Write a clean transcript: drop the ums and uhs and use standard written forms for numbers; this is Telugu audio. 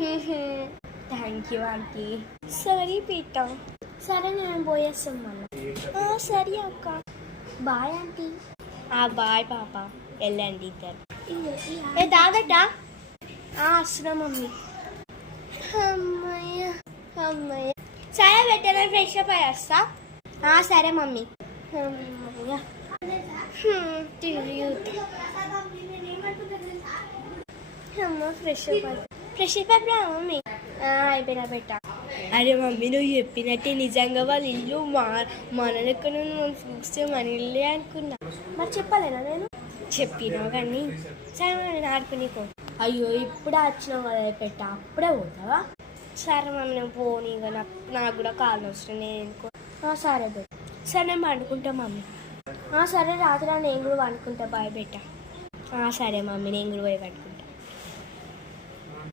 Thank you aunty. సరే పీట. సరే నేను పోయేస్తాం మళ్ళీ. సరే అక్క. Bye aunty. బాయ్ పాప. వెళ్ళండి ఇద్దరు. ఏ దాగట వస్తున్నా మమ్మీ. అమ్మయ్య అమ్మయ్య. సరే పెట్టాను ఫ్రెష్ అప్ అయ్యేస్తా. సరే మమ్మీ. అమ్మయ్య అమ్మ fresh up. Fresh up mummy. అయిపోయినా పెట్టా. అరే మమ్మీ నువ్వు చెప్పినట్టే నిజంగా వాళ్ళ ఇల్లు మన లెక్క చూస్తే మన ఇల్లే అనుకున్నా. మరి చెప్పలేనా నేను? చెప్పినా కానీ సరే నేను ఆడుకునేకో. అయ్యో ఇప్పుడే వచ్చినావు కదా పెట్టా, అప్పుడే పోతావా? సరే మమ్మీ నేను పోనీ నాకు కూడా కాళ్ళు వస్తుంది నేను ఎందుకో. సరే పెట్ట. సరే నేను వండుకుంటా మమ్మీ. సరే రాత్రి నేను కూడా వండుకుంటా. బాయ్ పెట్టా. సరే మమ్మీ నేను కూడా పోయి పట్టుకుంటా.